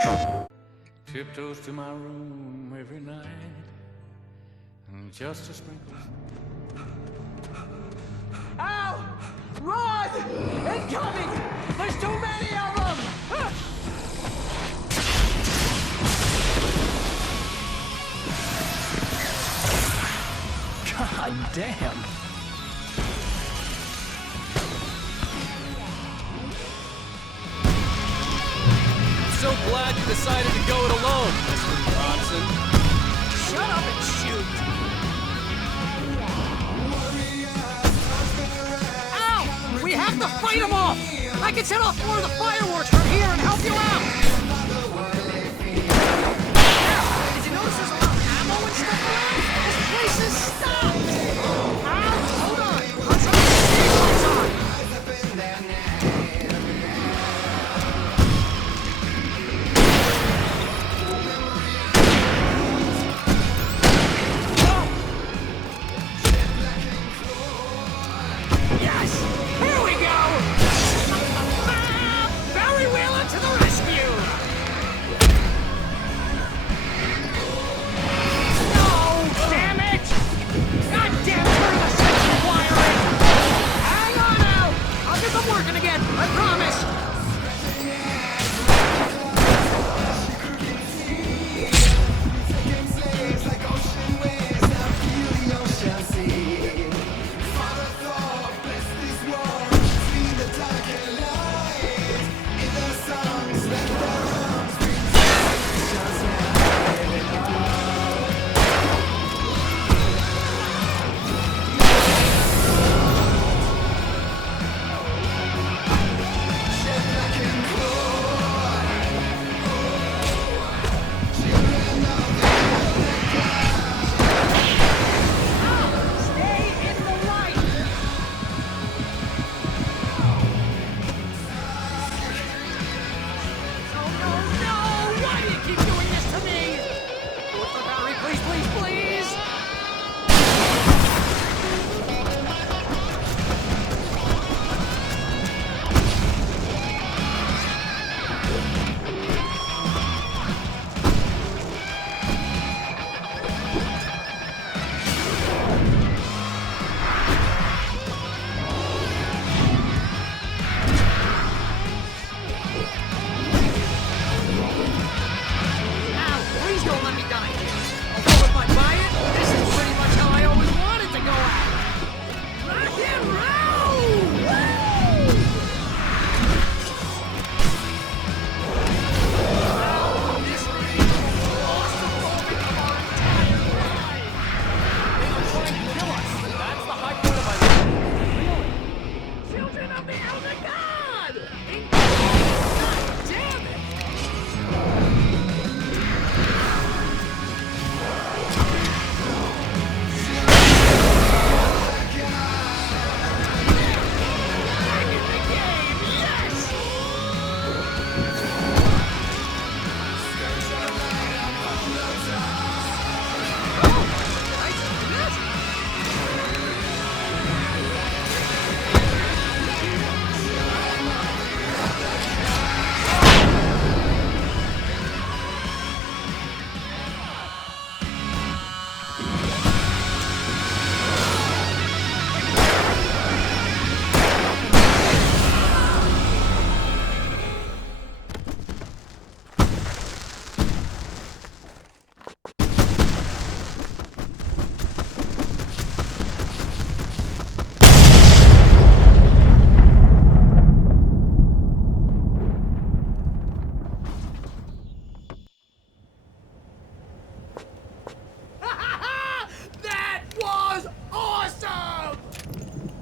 Tiptoes to my room every night, and just a sprinkle. Ow! Run! Incoming! There's too many of them! God damn! So glad you decided to go it alone, Mr. Bronson. Shut up and shoot! Ow! We have to fight them off! I can set off more of the fireworks from here and help you out! Yeah, did you notice there's a lot of ammo and stuff around? This place is stopped! Ow! Hold on! I'll try to see what's on!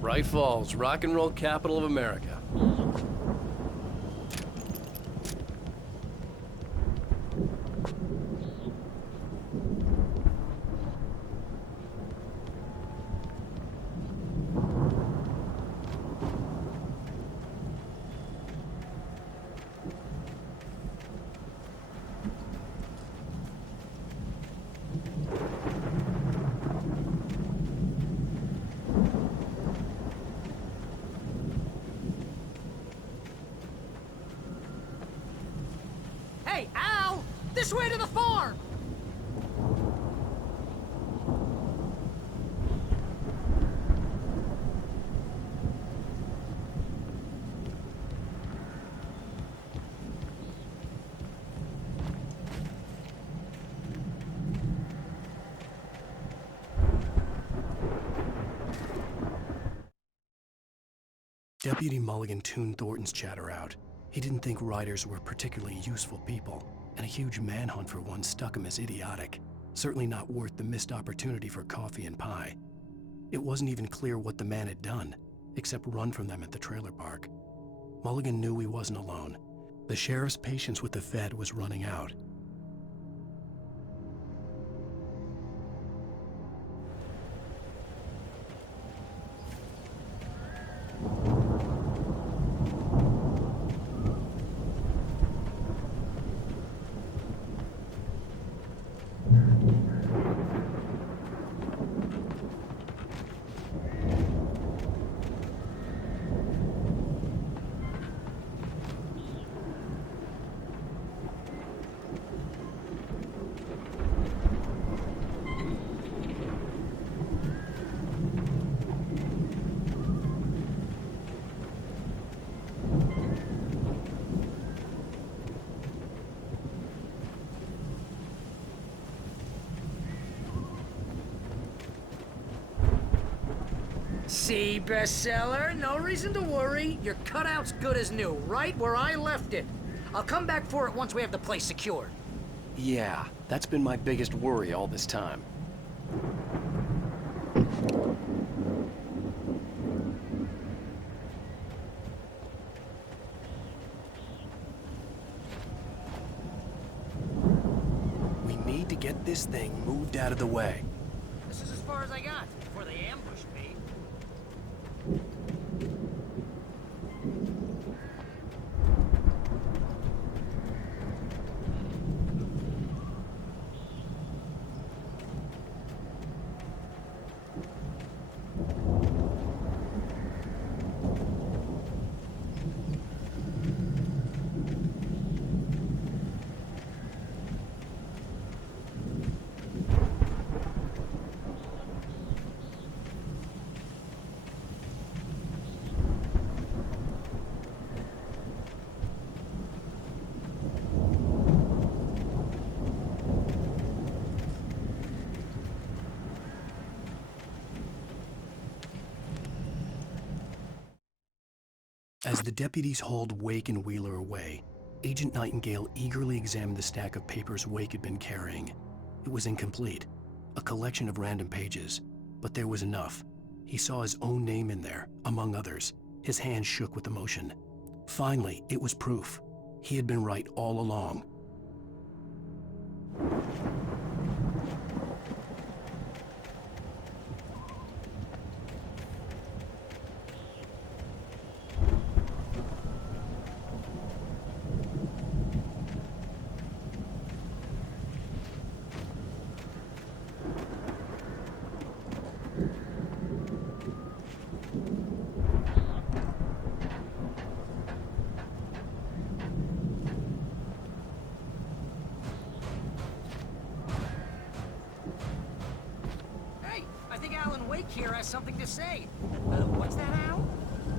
Bright Falls, rock and roll capital of America. Hey, Al! This way to the farm! Deputy Mulligan tuned Thornton's chatter out. He didn't think riders were particularly useful people, and a huge manhunt for one struck him as idiotic. Certainly not worth the missed opportunity for coffee and pie. It wasn't even clear what the man had done, except run from them at the trailer park. Mulligan knew he wasn't alone. The sheriff's patience with the Fed was running out. See, bestseller? No reason to worry. Your cutout's good as new, right where I left it. I'll come back for it once we have the place secured. Yeah, that's been my biggest worry all this time. We need to get this thing moved out of the way. This is as far as I got before they ambushed me. As the deputies hauled Wake and Wheeler away, Agent Nightingale eagerly examined the stack of papers Wake had been carrying. It was incomplete, a collection of random pages, but there was enough. He saw his own name in there, among others. His hands shook with emotion. Finally, it was proof. He had been right all along. Hey, I think Alan Wake here has something to say. What's that, Al?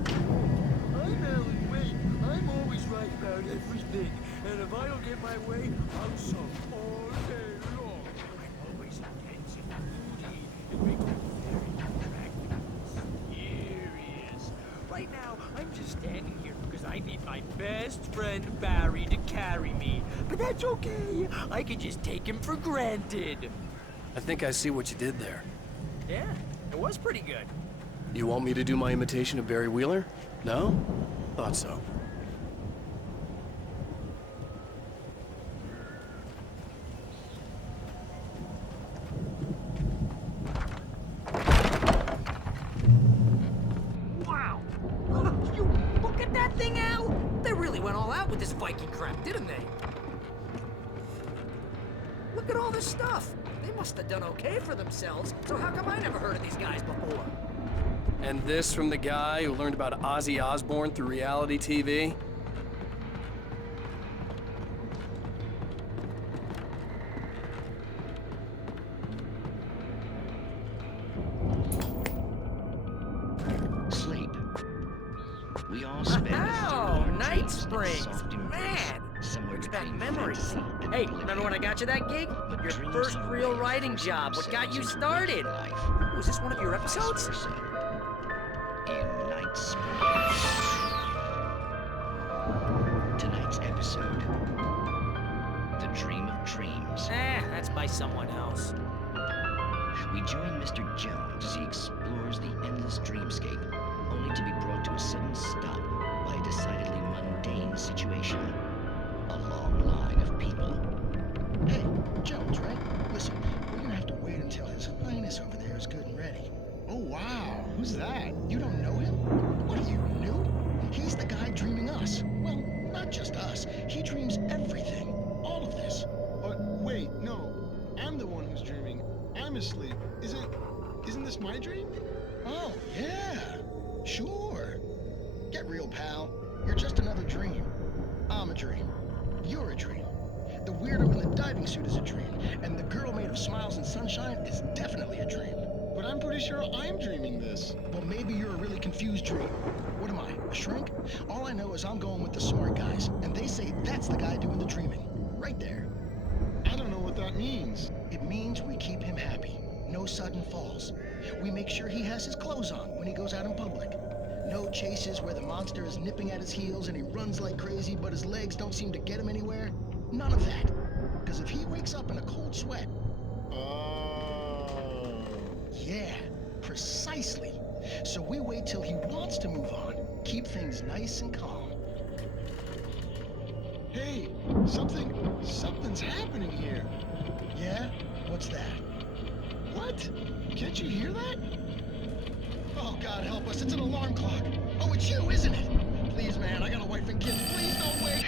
I'm Alan Wake. I'm always right about everything. And if I don't get my way, I'll sulk all day long. I'm always intense and moody and make me very attractive and mysterious. Right now, I'm just standing here because I need my best friend Barry to carry me. But that's okay. I can just take him for granted. I think I see what you did there. Yeah, it was pretty good. You want me to do my imitation of Barry Wheeler? No? Thought so. Wow! You look at that thing, Al! They really went all out with this Viking crap, didn't they? Look at all this stuff. They must have done okay for themselves, so how come I never heard of these guys before? And this from the guy who learned about Ozzy Osbourne through reality TV? springs. Man, brings back memories. Hey, remember when I got you that gig? Your first real writing job. What got you started? Was this one of your episodes? In Night Springs. Tonight's episode, The Dream of Dreams. That's by someone else. We join Mr. Jones as he explores the endless dreamscape, only to be brought to a sudden stop by a decidedly mundane situation. A long line of people. Hey, Jones, right? Listen, we're gonna have to wait until His Highness over there is good and ready. Oh, wow. Who's that? You don't know him? What are you, new? He's the guy dreaming us. Well, not just us. He dreams everything. All of this. But wait, no. I'm the one who's dreaming. I'm asleep. Isn't this my dream? Oh, yeah. Sure. Get real, pal. You're just another dream. I'm a dream. You're a dream. The weirdo in the diving suit is a dream. And the girl made of smiles and sunshine is definitely a dream. But I'm pretty sure I'm dreaming this. Well, maybe you're a really confused dream. What am I, a shrink? All I know is I'm going with the smart guys, and they say that's the guy doing the dreaming. Right there. I don't know what that means. It means we keep him happy. No sudden falls. We make sure he has his clothes on when he goes out in public. No chases where the monster is nipping at his heels and he runs like crazy, but his legs don't seem to get him anywhere. None of that. Because if he wakes up in a cold sweat... Oh. Yeah, precisely. So we wait till he wants to move on. Keep things nice and calm. Hey, something's happening here. Yeah? What's that? What? Can't you hear that? Oh, God help us, it's an alarm clock. Oh, it's you, isn't it? Please, man, I got a wife and kids. Please don't wait.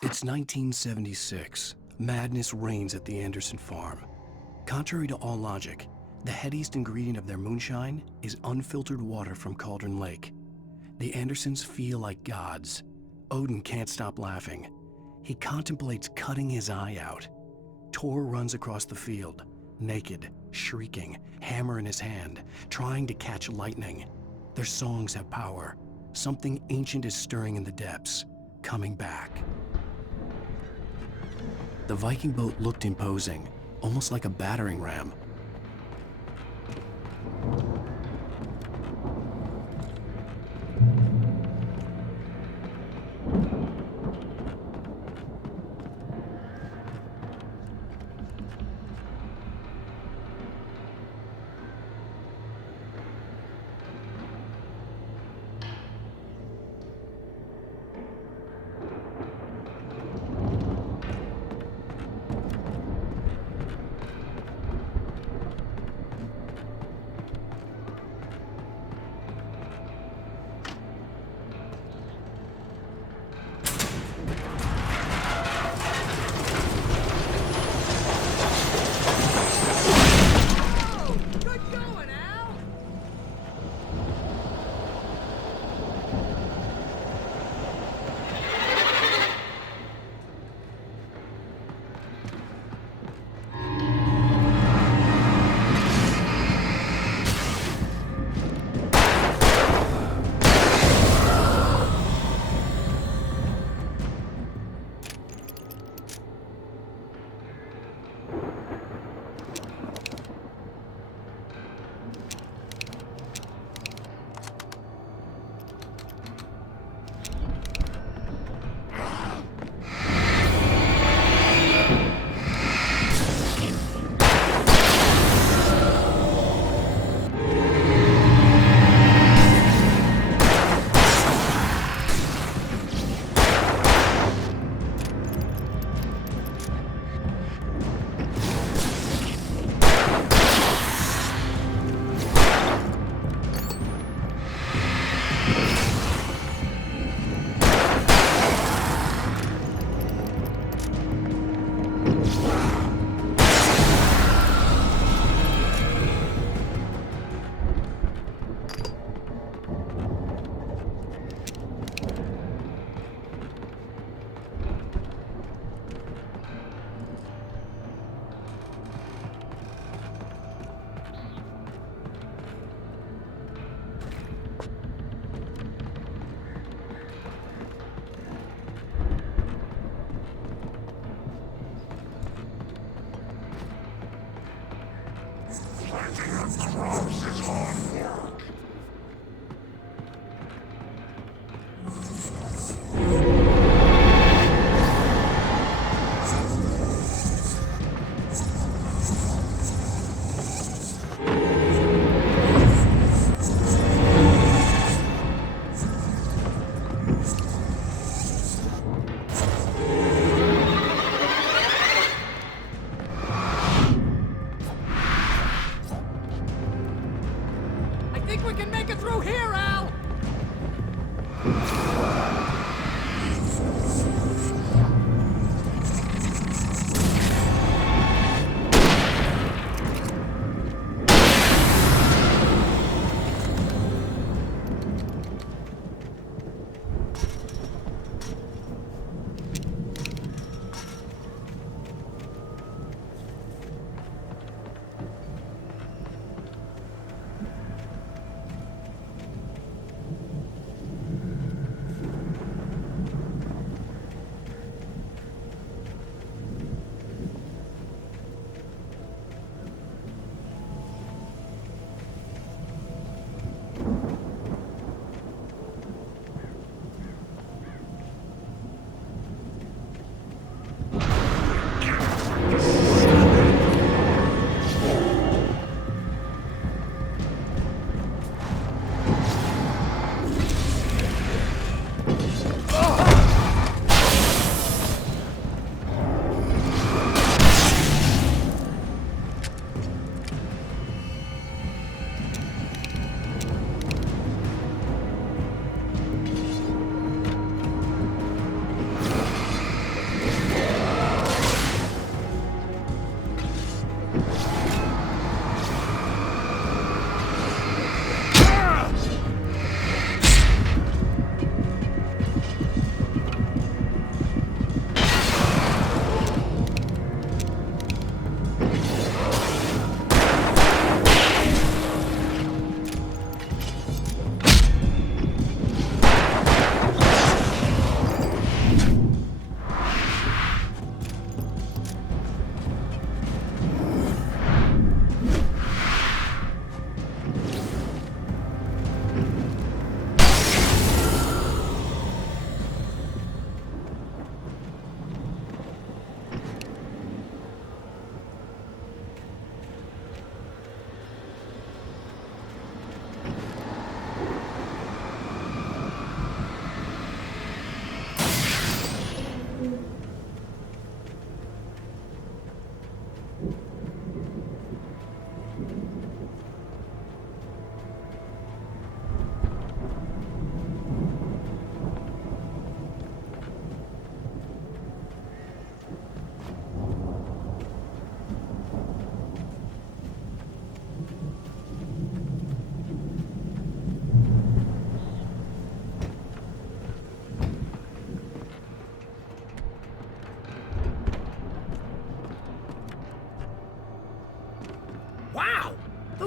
It's 1976. Madness reigns at the Anderson farm. Contrary to all logic, the headiest ingredient of their moonshine is unfiltered water from Cauldron Lake. The Andersons feel like gods. Odin can't stop laughing. He contemplates cutting his eye out. Tor runs across the field, naked, shrieking, hammer in his hand, trying to catch lightning. Their songs have power. Something ancient is stirring in the depths, coming back. The Viking boat looked imposing, almost like a battering ram.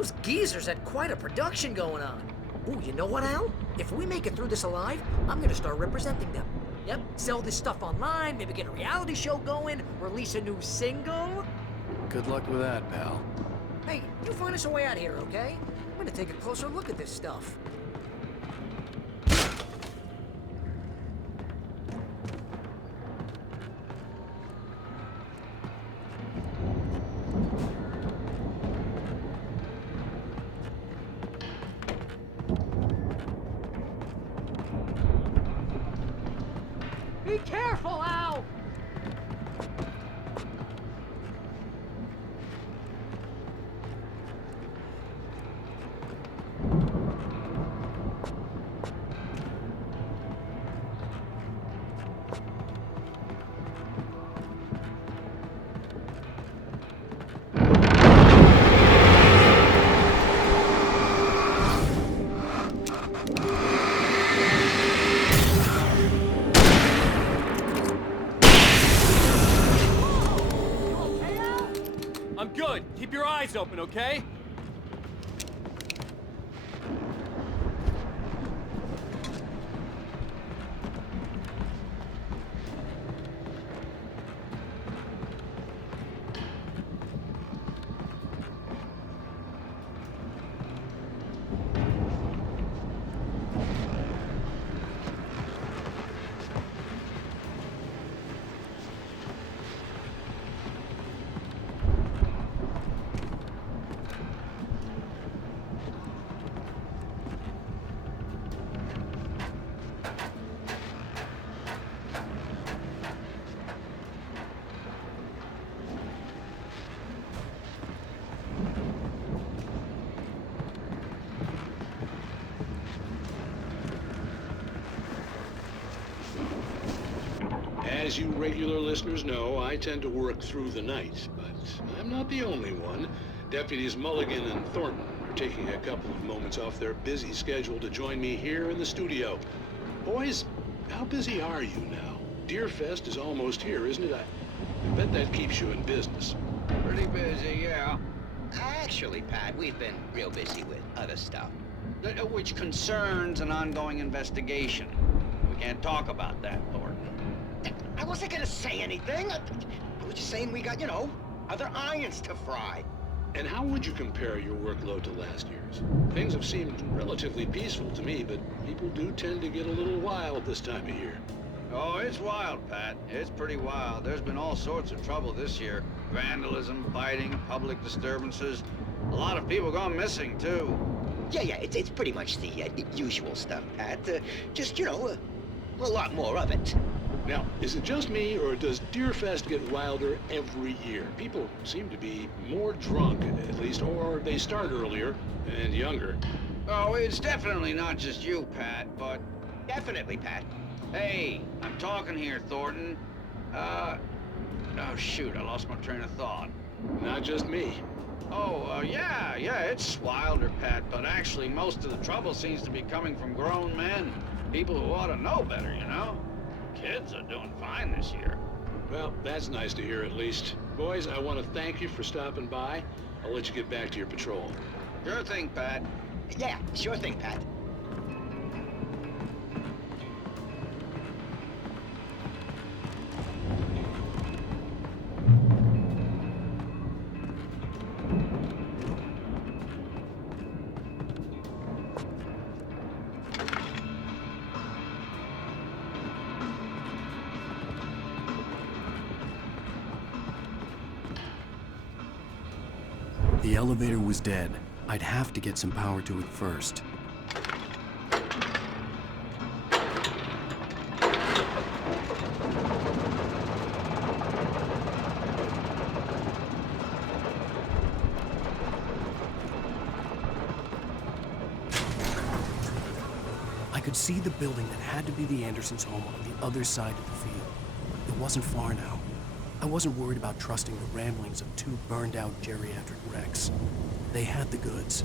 Those geezers had quite a production going on. Ooh, you know what, Al? If we make it through this alive, I'm gonna start representing them. Yep, sell this stuff online, maybe get a reality show going, release a new single. Good luck with that, pal. Hey, you find us a way out here, okay? I'm gonna take a closer look at this stuff. Be careful, Al! I'm good. Keep your eyes open, okay? As you regular listeners know, I tend to work through the night, but I'm not the only one. Deputies Mulligan and Thornton are taking a couple of moments off their busy schedule to join me here in the studio. Boys, how busy are you now? Deerfest is almost here, isn't it? I bet that keeps you in business. Pretty busy, yeah. Actually, Pat, we've been real busy with other stuff, which concerns an ongoing investigation. We can't talk about that, Thornton. I wasn't gonna say anything. I was just saying we got, you know, other irons to fry. And how would you compare your workload to last year's? Things have seemed relatively peaceful to me, but people do tend to get a little wild this time of year. Oh, it's wild, Pat. It's pretty wild. There's been all sorts of trouble this year. Vandalism, fighting, public disturbances. A lot of people gone missing, too. Yeah, it's pretty much the usual stuff, Pat. Just, you know, a lot more of it. Now, is it just me, or does Deerfest get wilder every year? People seem to be more drunk, at least, or they start earlier and younger. Oh, it's definitely not just you, Pat, but... Definitely, Pat. Hey, I'm talking here, Thornton. Oh, shoot, I lost my train of thought. Not just me. Oh, yeah, it's wilder, Pat, but actually most of the trouble seems to be coming from grown men. People who ought to know better, you know? Kids are doing fine this year. Well, that's nice to hear at least. Boys, I want to thank you for stopping by. I'll let you get back to your patrol. Sure thing, Pat. Yeah, sure thing, Pat. The elevator was dead. I'd have to get some power to it first. I could see the building that had to be the Andersons' home on the other side of the field. It wasn't far now. I wasn't worried about trusting the ramblings of two burned-out geriatric wrecks. They had the goods.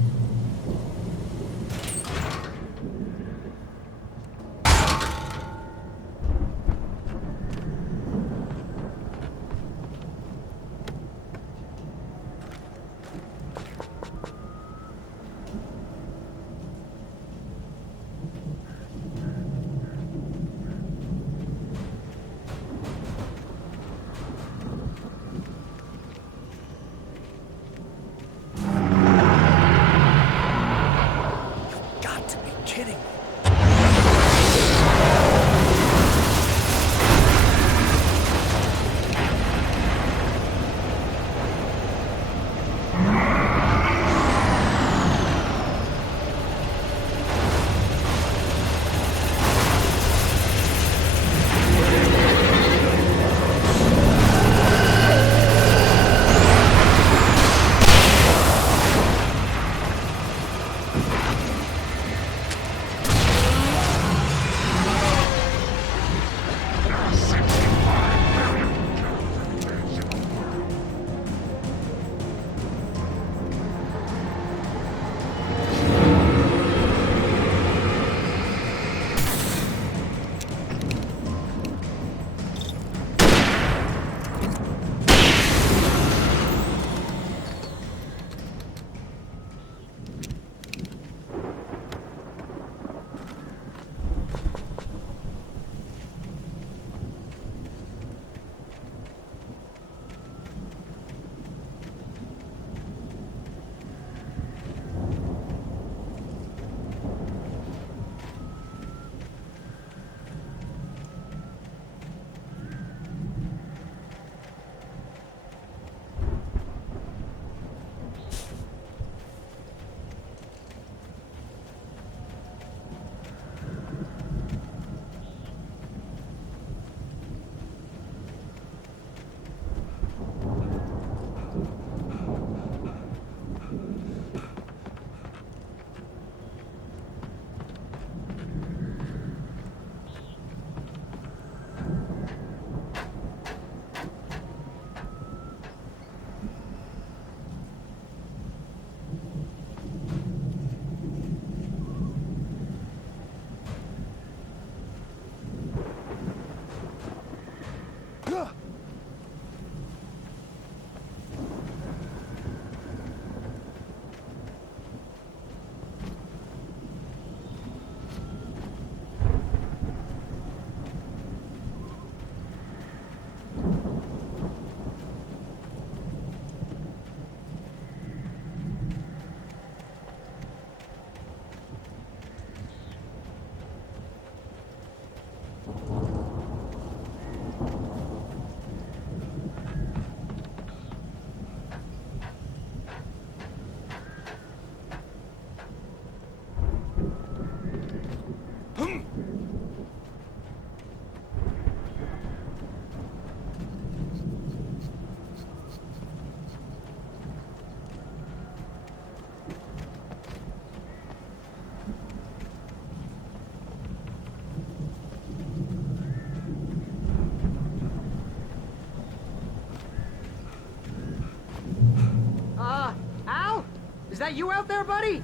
Al? Is that you out there, buddy?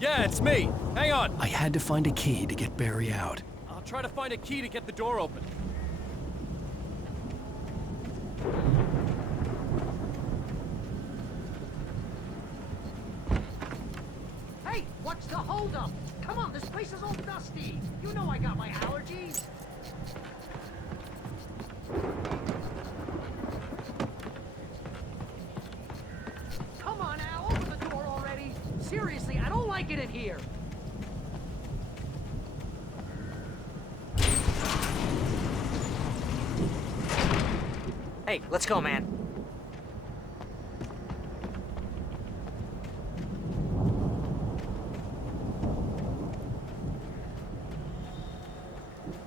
Yeah, it's me. Hang on. I had to find a key to get Barry out. I'll try to find a key to get the door open. Hey, what's the holdup? Come on, this place is all dusty. You know I got my allergies. Come on, Al, open the door already. Seriously, I don't like it in here. Hey, let's go, man.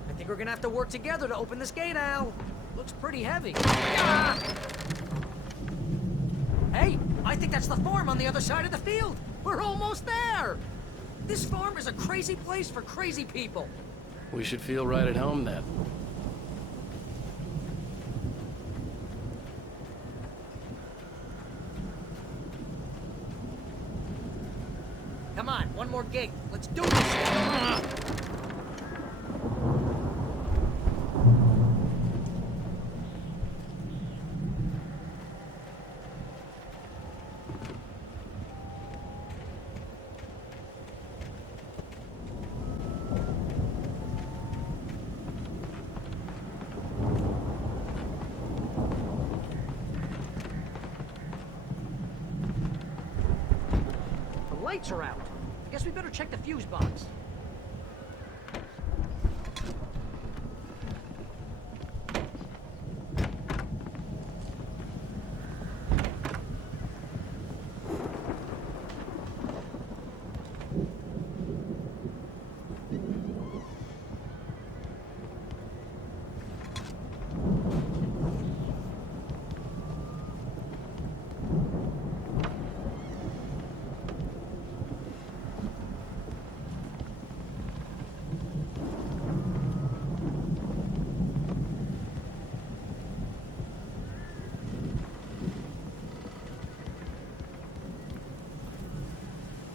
I think we're gonna have to work together to open this gate, Al. Looks pretty heavy. Ah! Hey, I think that's the farm on the other side of the field. We're almost there. This farm is a crazy place for crazy people. We should feel right at home then. Come on, one more gate. Let's do this. The lights are out. I guess we better check the fuse box.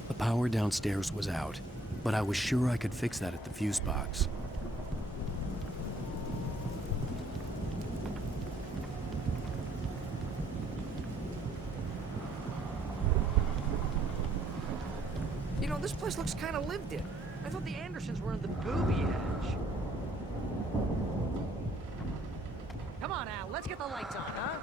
The power downstairs was out, but I was sure I could fix that at the fuse box. You know, this place looks kind of lived in. I thought the Andersons were in the booby edge. Come on, Al, let's get the lights on, huh?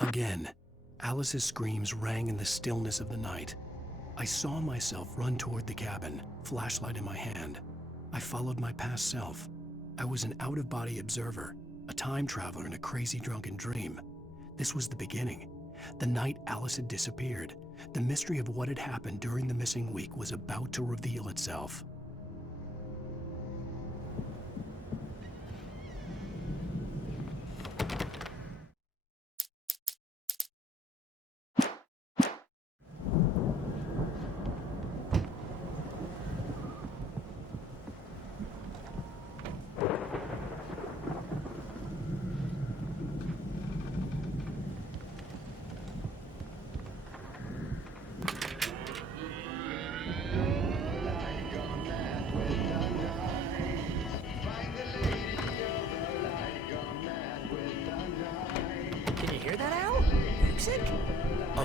Again, Alice's screams rang in the stillness of the night. I saw myself run toward the cabin, flashlight in my hand. I followed my past self. I was an out-of-body observer, a time traveler in a crazy drunken dream. This was the beginning. The night Alice had disappeared. The mystery of what had happened during the missing week was about to reveal itself.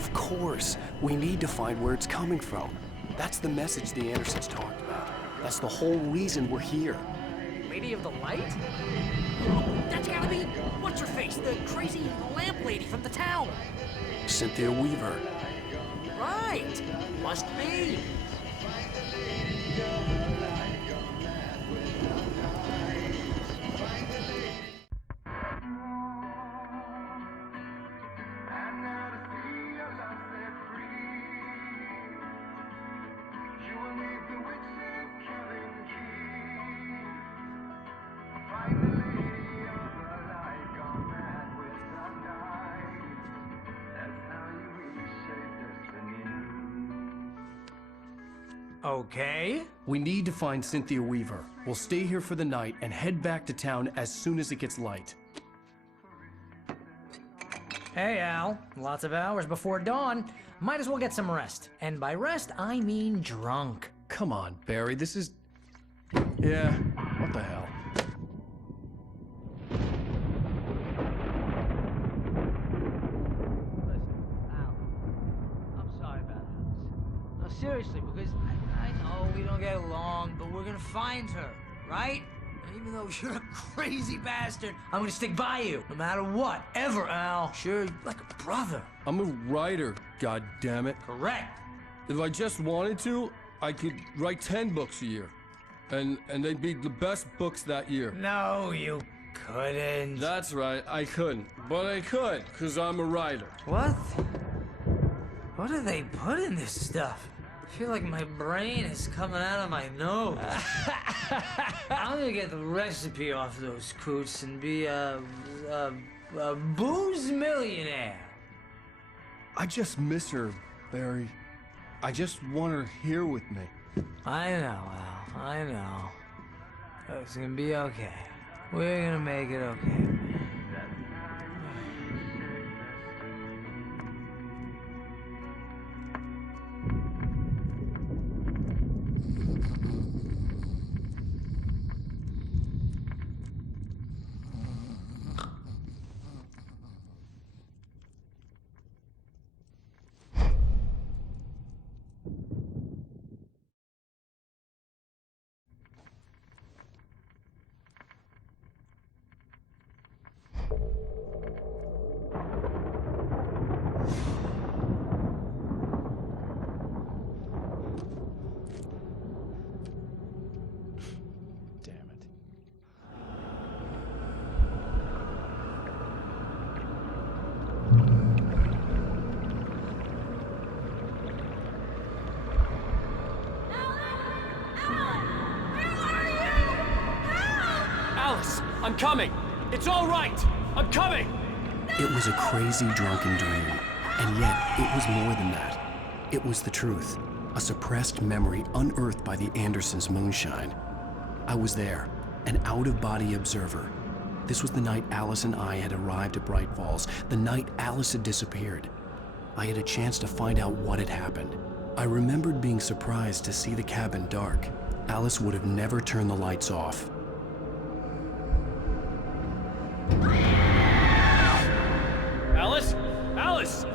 Of course. We need to find where it's coming from. That's the message the Andersons talked about. That's the whole reason we're here. Lady of the Light? That's gotta be what's her face, the crazy lamp lady from the town. Cynthia Weaver. Right. Must be. Okay. We need to find Cynthia Weaver. We'll stay here for the night and head back to town as soon as it gets light. Hey, Al. Lots of hours before dawn. Might as well get some rest. And by rest, I mean drunk. Come on, Barry, this is... Yeah, what the hell? I'm sorry about this. No, seriously, because I know we don't get along, but we're gonna find her, right? And even though you're a crazy bastard, I'm gonna stick by you, no matter what, ever, Al. Sure, you're like a brother. I'm a writer, goddammit. Correct. If I just wanted to, I could write 10 books a year. And they'd be the best books that year. No, you couldn't. That's right, I couldn't. But I could, because I'm a writer. What? What do they put in this stuff? I feel like my brain is coming out of my nose. I'm gonna get the recipe off those coots and be a booze millionaire. I just miss her, Barry. I just want her here with me. I know, Al. I know. It's gonna be okay. We're gonna make it okay. Alice, I'm coming. It's all right. I'm coming. It was a crazy drunken dream, and yet it was more than that. It was the truth, a suppressed memory unearthed by the Andersons' moonshine. I was there, an out-of-body observer. This was the night Alice and I had arrived at Bright Falls, the night Alice had disappeared. I had a chance to find out what had happened. I remembered being surprised to see the cabin dark. Alice would have never turned the lights off. Alice? Alice!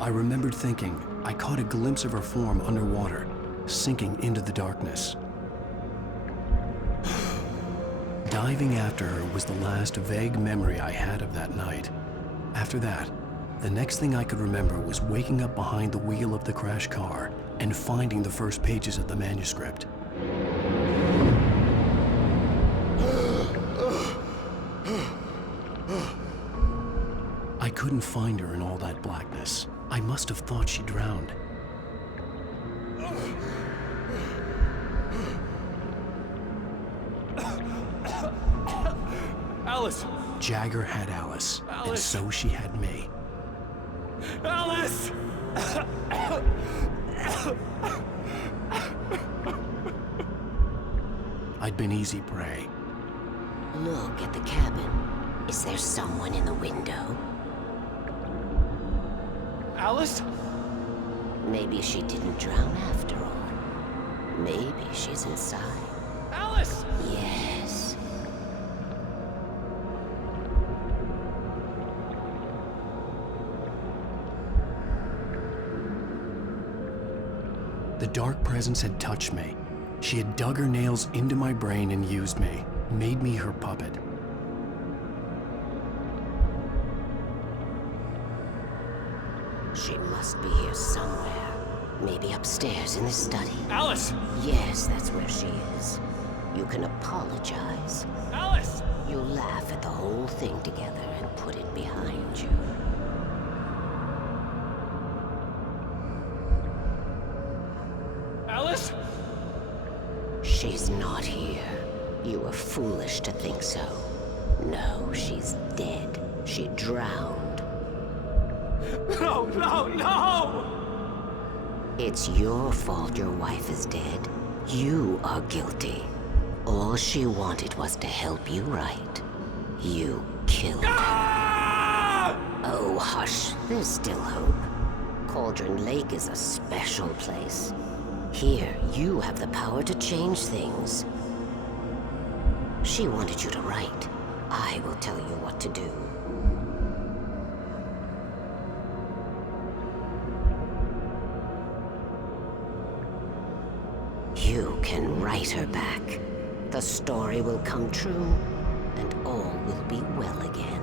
I remembered thinking I caught a glimpse of her form underwater, sinking into the darkness. Diving after her was the last vague memory I had of that night. After that, the next thing I could remember was waking up behind the wheel of the crashed car and finding the first pages of the manuscript. I couldn't find her in all that blackness. I must have thought she drowned. Alice! Jagger had Alice, and so she had me. Alice! I'd been easy prey. Look at the cabin. Is there someone in the window? Alice? Maybe she didn't drown after all. Maybe she's inside. Alice! Yes. The dark presence had touched me. She had dug her nails into my brain and used me, made me her puppet. She must be here somewhere. Maybe upstairs in the study. Alice! Yes, that's where she is. You can apologize. Alice! You laugh at the whole thing together and put it behind you. Alice? She's not here. You were foolish to think so. No, she's dead. She drowned. No, no, no! It's your fault your wife is dead. You are guilty. All she wanted was to help you right. You killed her. Oh, hush. There's still hope. Cauldron Lake is a special place. Here, you have the power to change things. She wanted you to write. I will tell you what to do. You can write her back. The story will come true, and all will be well again.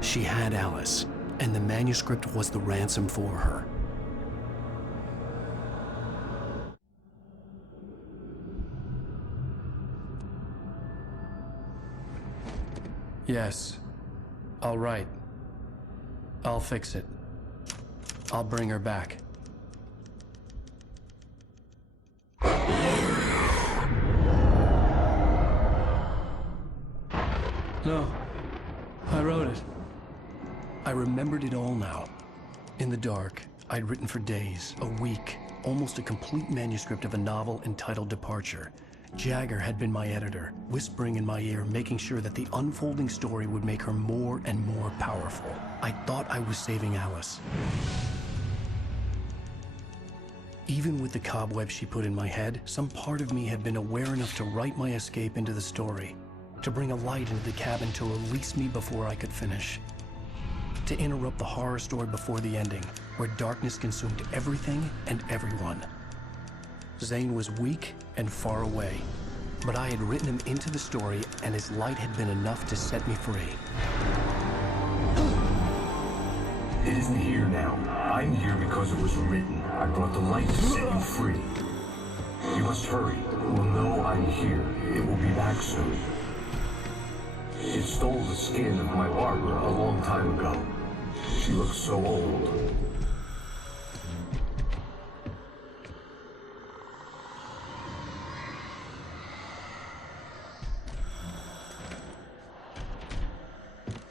She had Alice, and the manuscript was the ransom for her. Yes. All right. I'll fix it. I'll bring her back. No. I wrote it. I remembered it all now. In the dark, I'd written for days, a week, almost a complete manuscript of a novel entitled Departure. Jagger had been my editor, whispering in my ear, making sure that the unfolding story would make her more and more powerful. I thought I was saving Alice. Even with the cobwebs she put in my head, some part of me had been aware enough to write my escape into the story, to bring a light into the cabin to release me before I could finish, to interrupt the horror story before the ending, where darkness consumed everything and everyone. Zane was weak and far away, but I had written him into the story, and his light had been enough to set me free. It isn't here now. I'm here because it was written. I brought the light to set you free. You must hurry. It will know I'm here. It will be back soon. It stole the skin of my Barbara a long time ago. She looks so old.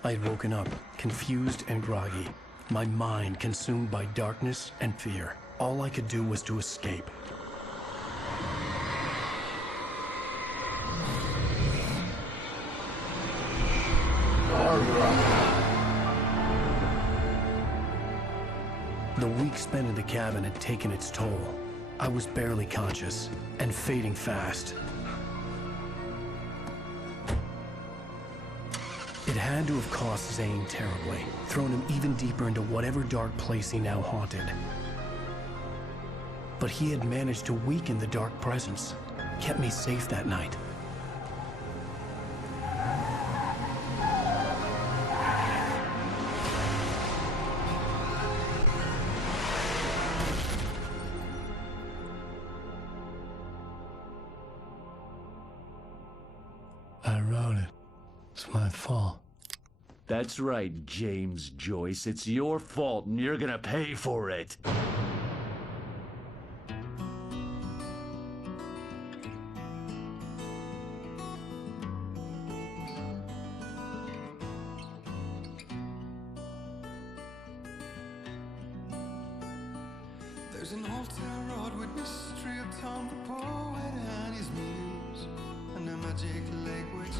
I had woken up, confused and groggy, my mind consumed by darkness and fear. All I could do was to escape. The week spent in the cabin had taken its toll. I was barely conscious, and fading fast. It had to have cost Zane terribly, thrown him even deeper into whatever dark place he now haunted. But he had managed to weaken the dark presence, kept me safe that night. I wrote it. It's my fault. That's right, James Joyce. It's your fault, and you're gonna pay for it. There's an old town road with mystery of Tom the poet and his muse, and a magic lake which